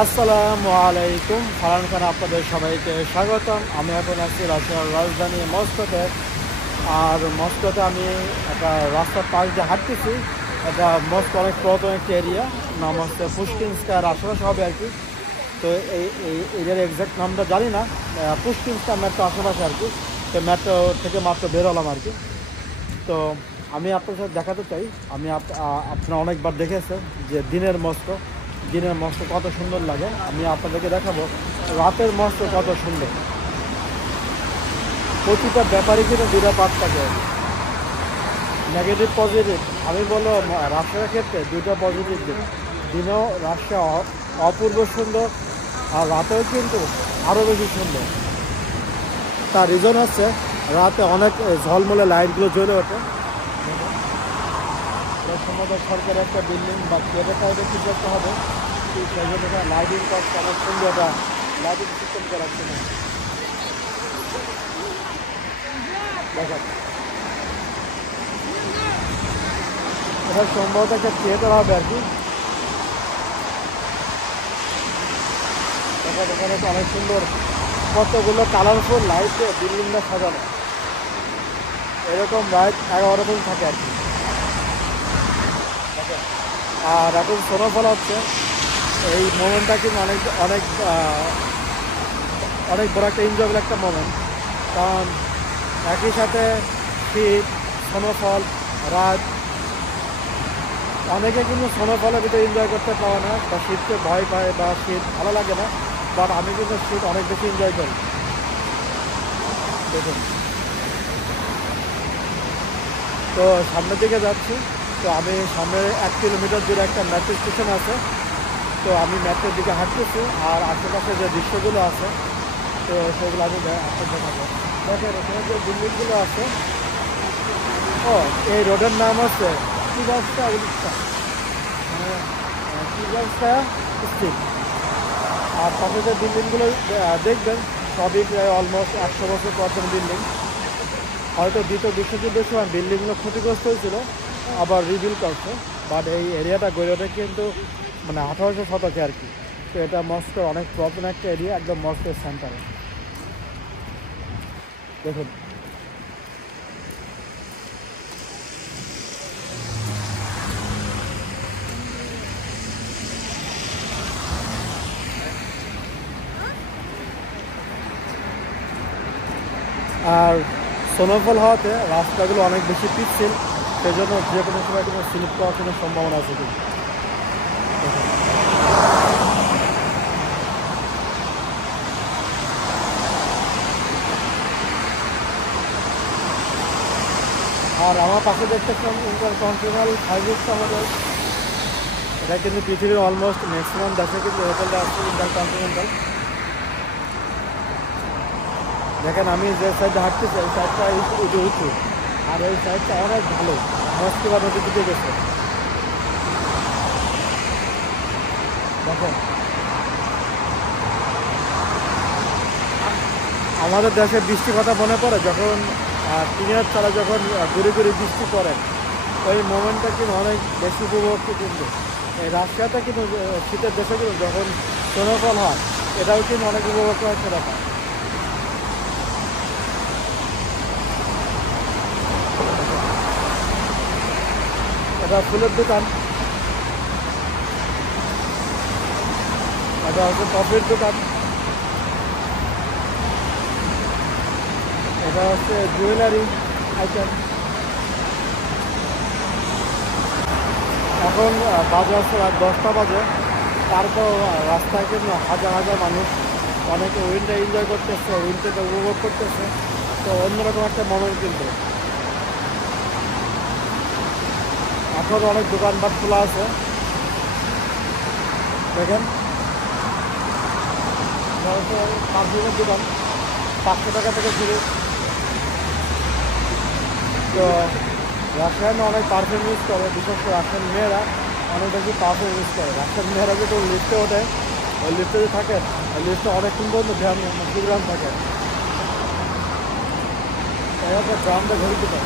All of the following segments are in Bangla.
আসসালামু আলাইকুম। ফারহান খান আপনাদের সবাইকে স্বাগতম। আমি এখন আছি রাশিয়ার রাজধানী মস্কোতে। আর মস্কোতে আমি একটা রাস্তার পাশ দিয়ে হাঁটতেছি। এটা মস্কো অনেক পুরাতন একটা এরিয়া, নাম হচ্ছে পুশকিনস্কার আশেপাশে হবে আর কি। তো এই এই এরিয়ার এক্সাক্ট নামটা জানি না। পুশকিনস্কা মেট্রো আশেপাশে আর কি। তো মেট্রো থেকে মাত্র বেরোলাম আর কি। তো আমি আপনার সাথে দেখাতে চাই, আপনারা অনেকবার দেখেছেন যে দিনের মস্কো কত সুন্দর লাগে। আমি আপনাদেরকে দেখাবো রাতের মস্কো কত সুন্দর। প্রতিটা ব্যাপারই কিন্তু দুটা পার্ট থাকে, নেগেটিভ পজিটিভ। আমি বলবো রাশিয়ার ক্ষেত্রে দুটো পজিটিভ দিক। দিনেও রাশিয়া অপূর্ব সুন্দর, আর রাতেও কিন্তু আরও বেশি সুন্দর। তার রিজন হচ্ছে রাতে অনেক ঝলমলে লাইটগুলো জ্বলে ওঠে। সম্ভবত সরকারের একটা বিল্ডিং বা কেটে টাইপের কিছু একটা হবে, সেই জন্য লাইটিং কস্ট অনেক সুন্দর একটা লাইটিং সিস্টেম করা ছিল। দেখেন, এটা সম্ভবত একটা থিয়েটার হবে আর কি। দেখেন এখানে তো অনেক সুন্দর কতগুলো কালারফুল লাইট দিয়ে বিল্ডিংটা সাজানো। এরকম লাইট 11 দিন থাকে আর কি। দেখেন, আর এখন স্নোফল হচ্ছে। এই মোমেন্টটা কিন্তু অনেক অনেক অনেক বড় একটা এনজয়েবল একটা মোমেন্ট। কারণ একই সাথে শীত, স্নোফল, রাত। অনেকে কিন্তু স্নোফলের ভিতরে এনজয় করতে পারে না, বা শীতকে ভয় পায়, বা শীত ভালো লাগে না। বাট আমি কিন্তু শীত অনেক বেশি এনজয় করি। দেখুন, তো সামনের দিকে যাচ্ছি। তো আমি সামনে 1 কিলোমিটার দূরে একটা মেট্রো স্টেশন আছে। তো আমি মেট্রোর দিকে হাঁটতেছি, আর আশেপাশে যে দৃশ্যগুলো আছে তো সেগুলো আমি আপনার দেখাবো। দেখেন এখানে যে বিল্ডিংগুলো আছে, ও এই রোডের নাম হচ্ছে কিভাস্তা উলিস্তা, মানে কিভাস্তা স্ট্রিট। আর পাশে যে বিল্ডিংগুলো দেখবেন সবই প্রায় অলমোস্ট 100 বছর পুরাতন বিল্ডিং। হয়তো দ্বিতীয় বিশ্বযুদ্ধের সময় বিল্ডিংগুলো ক্ষতিগ্রস্ত হয়েছিল, আবার রিবিল্ড করছে। বাট এই এরিয়াটা গড়ে ওঠে কিন্তু মানে 1800 শতকে আর কি। তো এটা মস্কোর অনেক পুরাতন একটা এরিয়া, একদম মস্কোর সেন্টারে। দেখুন, আর স্নোফল হওয়াতে রাস্তাগুলো অনেক বেশি পিচ্ছিল, সেই জন্য যে কোনো সময় কিন্তু স্লিপ করার কোনো সম্ভাবনা আছে কিন্তু। আর আমার পাশে দেখতেছেন ইন্টারকন্টিনেন্টাল হাইওয়েটা আমাদের। এটা কিন্তু পৃথিবীর অলমোস্ট ম্যাক্সিমাম দেশে কিন্তু হোটেলটা আছে ইন্টারকন্টিনেন্টাল। দেখেন আমি যে সাইডে হাঁটতেছি এই সাইডটা উঁচু উঁচু, আর এই সাইডটা অনেক ভালো, মস্কো নদীর দিকে গেছে। দেখেন আমাদের দেশে বৃষ্টির কথা মনে পড়ে যখন টিনের চালা যখন গুড়ি গুড়ি বৃষ্টি পড়ে, ওই মোমেন্টটা কিন্তু অনেক বেশি উপভোগ কিন্তু। এই রাশিয়াতে কিন্তু শীতের দেশে কিন্তু যখন স্নোফল হয় এটাও কিন্তু অনেক উপভোগ করার একটা ব্যাপার। এটা ফুলের দোকান, এটা হচ্ছে কফির দোকান, এটা হচ্ছে জুয়েলারি আইটেম। এখন বাজে হচ্ছে রাত 10টা বাজে, তারপর রাস্তায় কিন্তু হাজার হাজার মানুষ, অনেকে উইন্ডে এনজয় করতেছে, উইন্ডেতে উপভোগ করতেছে। তো অন্যরকম একটা মোমেন্ট কিন্তু। এখন অনেক দোকানপাট খোলা আছে। দেখেন পারফিউমের দোকান 500 টাকা থেকে শুরু। তো রাশিয়ান অনেক পারফিউম ইউজ করে, বিশেষ করে রাশিয়ান মেয়েরা অনেক বেশি পারফিউম ইউজ করে। রাশিয়ান মেয়েরা যেহেতু লিফটে ওঠে, ওই লিফটে যে থাকে ওই লিফটে অনেকক্ষণ পর্যন্ত গ্রাম থাকে। তাই হচ্ছে গ্রামটা ঘড়ি দিতে।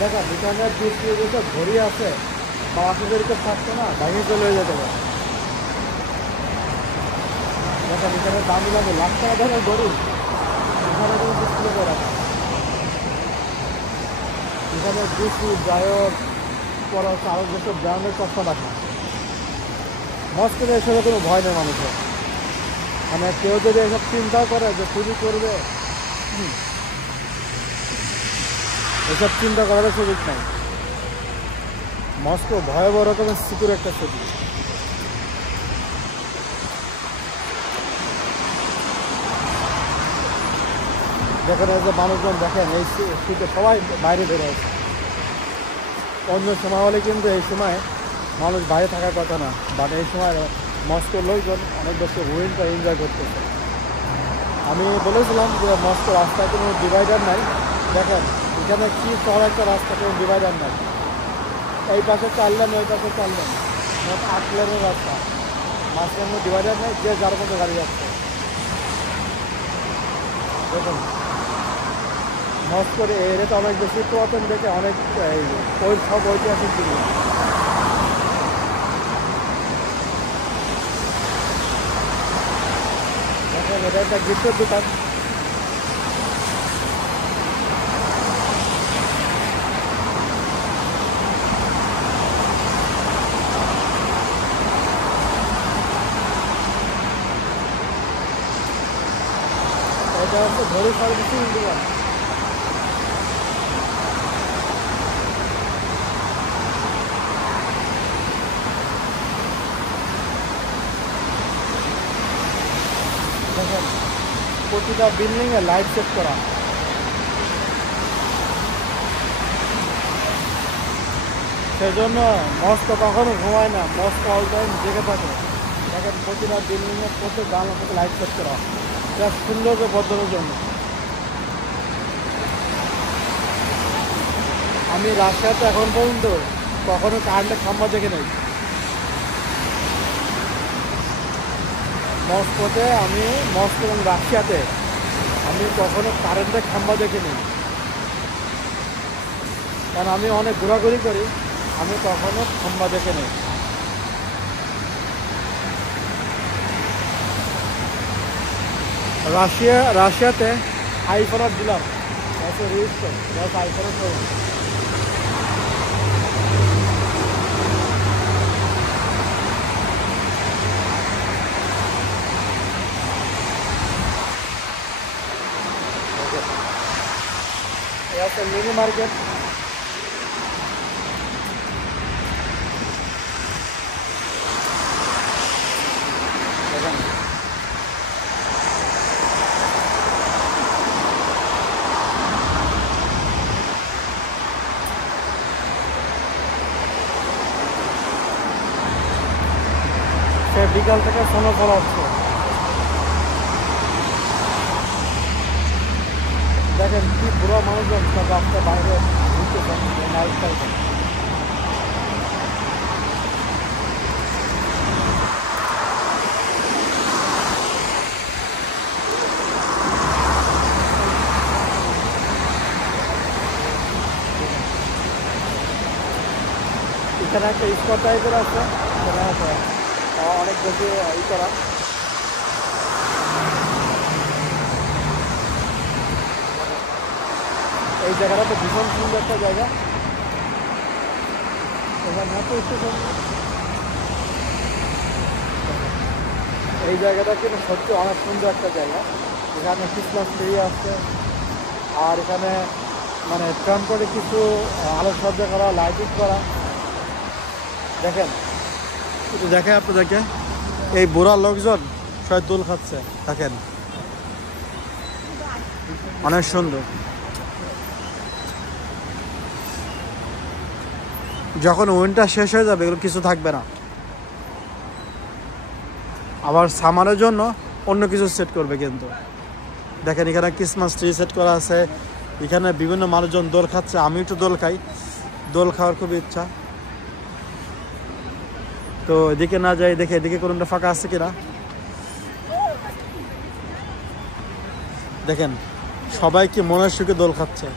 দেখেন দোকানের 20 বছর ঘড়ি আছে, বাবাকে থাকতো না, ভেঙে চলে যেতে পারে। এখানে দামি লাগে লাখ টাকা ধরে গরিব, এখানে কোনো ডিসপ্লে করে রাখা, এখানে ডিসি ড্রাইভার করা হচ্ছে, আরও যেসব ব্র্যান্ডের চশমা রাখা। মস্কোতে এসবে কোনো ভয় নেই মানুষের, মানে কেউ যদি এসব চিন্তা করে যে চুরি করবে, এসব চিন্তা করার সুযোগ নাই। মস্কো ভয়াবহ রকমের সিকিউর একটা সিটি। যেখানে যে মানুষজন দেখেন এই শীতে সবাই বাইরে বের হয়েছে, অন্য সময় হলে কিন্তু এই সময় মানুষ বাইরে থাকার কথা না, বাট এই সময় মস্কোর লোকজন অনেক বেশি উইন্ডটা এনজয় করতেছে। আমি বলেছিলাম যে মস্কো রাস্তায় কোনো ডিভাইডার নাই, দেখেন এখানে কি চড়া একটা রাস্তা, কোনো ডিভাইডার নাই, এই পাশে 4 লেন ওই পাশে 4 লেন, মোট 8 লেনের রাস্তা, মাঝখানে ডিভাইডার নেই, যে যার মতো গাড়ি যাচ্ছে। দেখুন মস্কোর এরিয়াটা অনেক বেশি পুরাতন, দেখে অনেক ওই সব ঐতিহাসিক জিনিস। দেখেন এটা একটা গিফটের দোকান, এটা হচ্ছে ঘড়ি সার্ভিসিং দোকান। দেখেন প্রতিটা বিল্ডিংয়ে লাইট সেট করা, সেজন্য মস্কো কখনো ঘুমায় না, মস্কো অল টাইম জেগে থাকে। দেখেন প্রতিটা বিল্ডিংয়ে প্রত্যেক জানলা থেকে লাইট সেট করা, যা সৌন্দর্য বর্ধনের জন্য। আমি রাশিয়াতে এখন পর্যন্ত কখনো কারেন্টের খাম্বা দেখে নেই। মস্কোতে আমি মস্কো এবং রাশিয়াতে আমি কখনো কারেন্টের খাম্বা দেখে নিই, কারণ আমি অনেক ঘোরাঘুরি করি, আমি কখনো খাম্বা দেখে নিই। রাশিয়াতে আইফোনের দিলাম, আইফোনের শোরুম। আছে মিনি মার্কেট, সে বিকাল থেকে স্নোফল হচ্ছে। দেখেন কি বুড়া মানুষজন সব রাস্তার বাইরে ঘুরতেছেন নাইট টাইমে। এখানে একটা স্পট টাইপের আছে, অনেক বেশি করা। এই জায়গাটা তো ভীষণ সুন্দর একটা জায়গা, মেট্রো স্টেশন। এই জায়গাটা কিন্তু সত্যি অনেক সুন্দর একটা জায়গা, এখানে ক্রিসমাস ট্রি আছে, আর এখানে মানে ট্রাম করে কিছু আলোকসজ্জা করা, লাইটিং করা। দেখেন একটু দেখে আপনাদেরকে, এই বুড়া লোকজন সবাই দোল খাচ্ছে, দেখেন অনেক সুন্দর। যখন উইন্টার শেষ হয়ে যাবে এগুলো কিছু থাকবে না, আবার সামারের জন্য অন্য কিছু সেট করবে। কিন্তু দেখেন এখানে ক্রিসমাস ট্রি সেট করা আছে, এখানে বিভিন্ন মানুষজন দোল খাচ্ছে, আমি একটু দোল খাই, দোল খাওয়ার খুব ইচ্ছা। তো এদিকে না যাই, দেখে এদিকে কোনটা ফাঁকা আছে কিনা। দেখেন সবাই কি মনের সুখে দোল খাচ্ছে।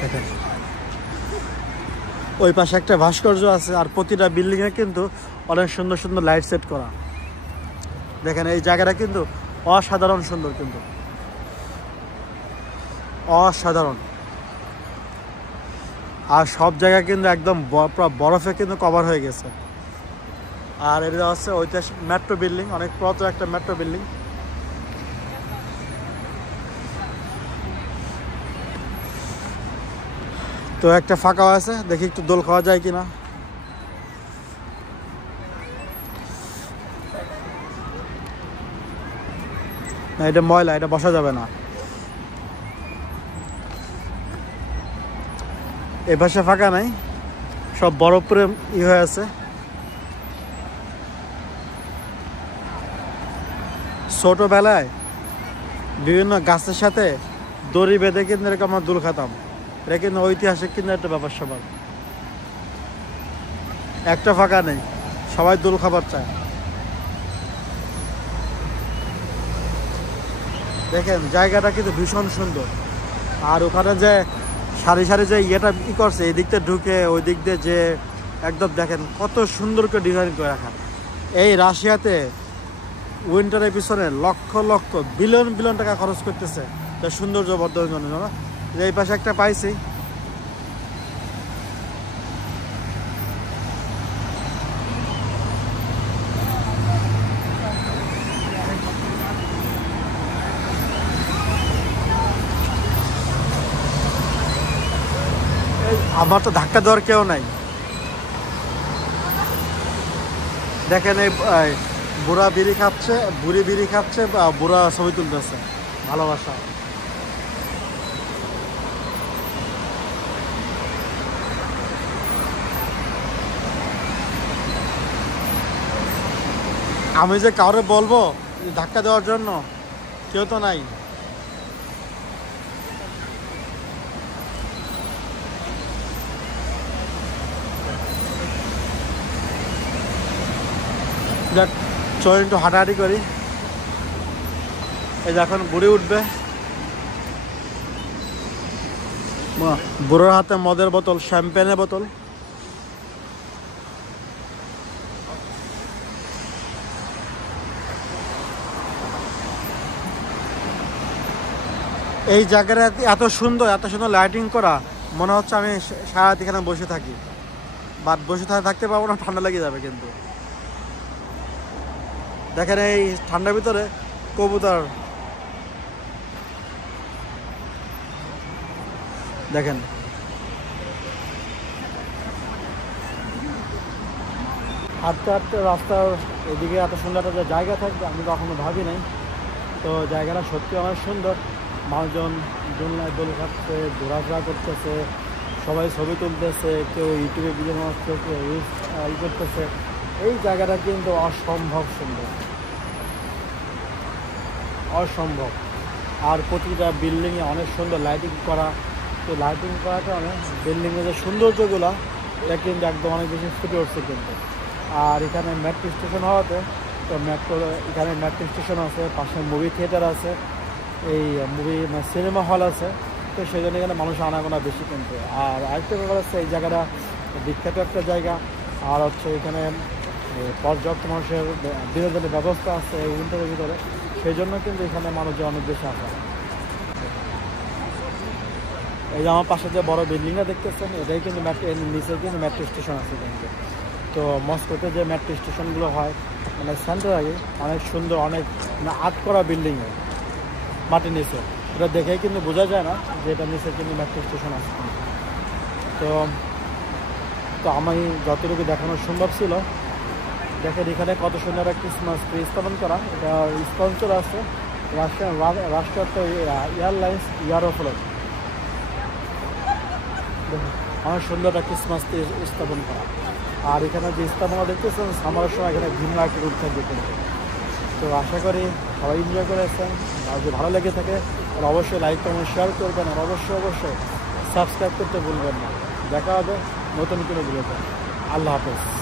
দেখেন ওই পাশে একটা ভাস্কর্য আছে, আর প্রতিটা বিল্ডিংয়ে কিন্তু অনেক সুন্দর সুন্দর লাইট সেট করা। দেখেন এই জায়গাটা কিন্তু অসাধারণ সুন্দর, কিন্তু অসাধারণ। আর সব জায়গায় কিন্তু একদম বরফে কিন্তু কভার হয়ে গেছে। আর এটা হচ্ছে ঐতিহাসিক মেট্রো বিল্ডিং, অনেক পুরাতন একটা মেট্রো বিল্ডিং। তো একটা ফাঁকা আছে, দেখি একটু দোল খাওয়া যায় কিনা। না, এটা ময়লা, এটা বসা যাবে না। এ পাশে ফাঁকা নাই, সব বরফে হয়ে আছে। ছোটবেলায় বিভিন্ন গাছের সাথে দড়ি বেঁধে কিন্তু এরকম আমরা দোল খাতাম। এটা কিন্তু ঐতিহাসিক কিন্তু একটা ব্যাপার স্যাপার। একটা ফাঁকা নেই, সবাই দোল খাবার চায়। দেখেন জায়গাটা কিন্তু ভীষণ সুন্দর। আর ওখানে যে সারি সারি যে ইয়েটা করছে, এই দিক দিয়ে ঢুকে ওই দিক দিয়ে যে একদম দেখেন কত সুন্দর করে ডিজাইন করে রাখা। এই রাশিয়াতে উইন্টারের পিছনে লক্ষ লক্ষ বিলিয়ন বিলিয়ন টাকা খরচ করতেছে সৌন্দর্য বর্ধনের জন্য। এই পাশে একটা পাইছি, আমার তো ধাক্কা দেওয়ার কেউ নাই। দেখেন এই বুড়া বিড়ি খাচ্ছে, বুড়ি বিড়ি খাচ্ছে, বুড়া ছবি তুলতেছে, ভালোবাসা। আমি যে কাউরে বলবো ধাক্কা দেওয়ার জন্য, কেউ তো নাই। যাক, চল একটু হাঁটাহাঁটি করি। এই যখন বুড়ি উঠবে, বুড়োর হাতে মদের বোতল, শ্যাম্পেনের বোতল। এই জায়গাটা এত সুন্দর, এত সুন্দর লাইটিং করা, মনে হচ্ছে আমি সারাদিন এখানে বসে থাকি। বাট বসে থাকতে পারবো না, ঠান্ডা লেগে যাবে। কিন্তু দেখেন এই ঠান্ডার ভিতরে কবুতর দেখেন। হাঁটতে হাঁটতে রাস্তার এদিকে এত সুন্দর একটা জায়গা থাকবে আমি কখনো ভাবি নাই। তো জায়গাটা সত্যি অনেক সুন্দর। মানুষজন দোলনায় দোল খাচ্ছে, ঘোরাফেরা করতেছে, সবাই ছবি তুলতেছে, কেউ ইউটিউবে ভিডিও বানাচ্ছে, কেউ ই করতেছে। এই জায়গাটা কিন্তু অসম্ভব সুন্দর, অসম্ভব। আর প্রতিটা বিল্ডিংয়ে অনেক সুন্দর লাইটিং করা। তো লাইটিং করার কারণে বিল্ডিংয়ের যে সৌন্দর্যগুলো, এটা কিন্তু একদম অনেক বেশি ফুটে উঠছে কিন্তু। আর এখানে মেট্রো স্টেশন হওয়াতে, তো এখানে মেট্রো স্টেশন আছে, পাশে মুভি থিয়েটার আছে, এই মুভি সিনেমা হল আছে। তো সেই জন্য এখানে মানুষ আনাগোনা বেশি কিন্তু। আর আরেকটা ব্যাপার আছে, এই জায়গাটা বিখ্যাত একটা জায়গা। আর হচ্ছে এখানে পর্যাপ্ত মানুষের বিনোদনের ব্যবস্থা আছে এই উইন্টারের ভিতরে, সেই জন্য কিন্তু এখানে মানুষজন অনেক বেশি আসে। এই যে আমার পাশে যে বড় বিল্ডিংটা দেখতেছেন, এটাই কিন্তু নিচে কিন্তু মেট্রো স্টেশন আছে কিন্তু। তো মস্কোতে যে মেট্রো স্টেশনগুলো হয়, মানে সেন্টার আগে অনেক সুন্দর, অনেক আর্ট করা বিল্ডিং হয় মাটির নিচে। এটা দেখেই কিন্তু বোঝা যায় না যে এটা নিচে কিন্তু মেট্রো স্টেশন আছে। তো আমি যতটুকু দেখানো সম্ভব ছিল। দেখেন এখানে কত সুন্দর একটা ক্রিসমাস ট্রি স্থাপন করা। এটা স্পন্সর আছে রাষ্ট্রায়ত্ত এয়ারলাইন্স এয়ারোফ্লোট। অনেক সুন্দর একটা ক্রিসমাস ট্রি স্থাপন করা। আর এখানে যে স্থাপনা দেখতেছেন, সামারের সময় এখানে ভিন্ন একটা রূপ থাকবে কিন্তু। তো আশা করি সবাই এনজয় করেছেন। আর যদি ভালো লেগে থাকে তাহলে অবশ্যই লাইক কমেন্ট শেয়ার করবেন, আর অবশ্যই সাবস্ক্রাইব করতে ভুলবেন না। দেখা হবে নতুন কোনো ভিডিওতে। আল্লাহ হাফেজ।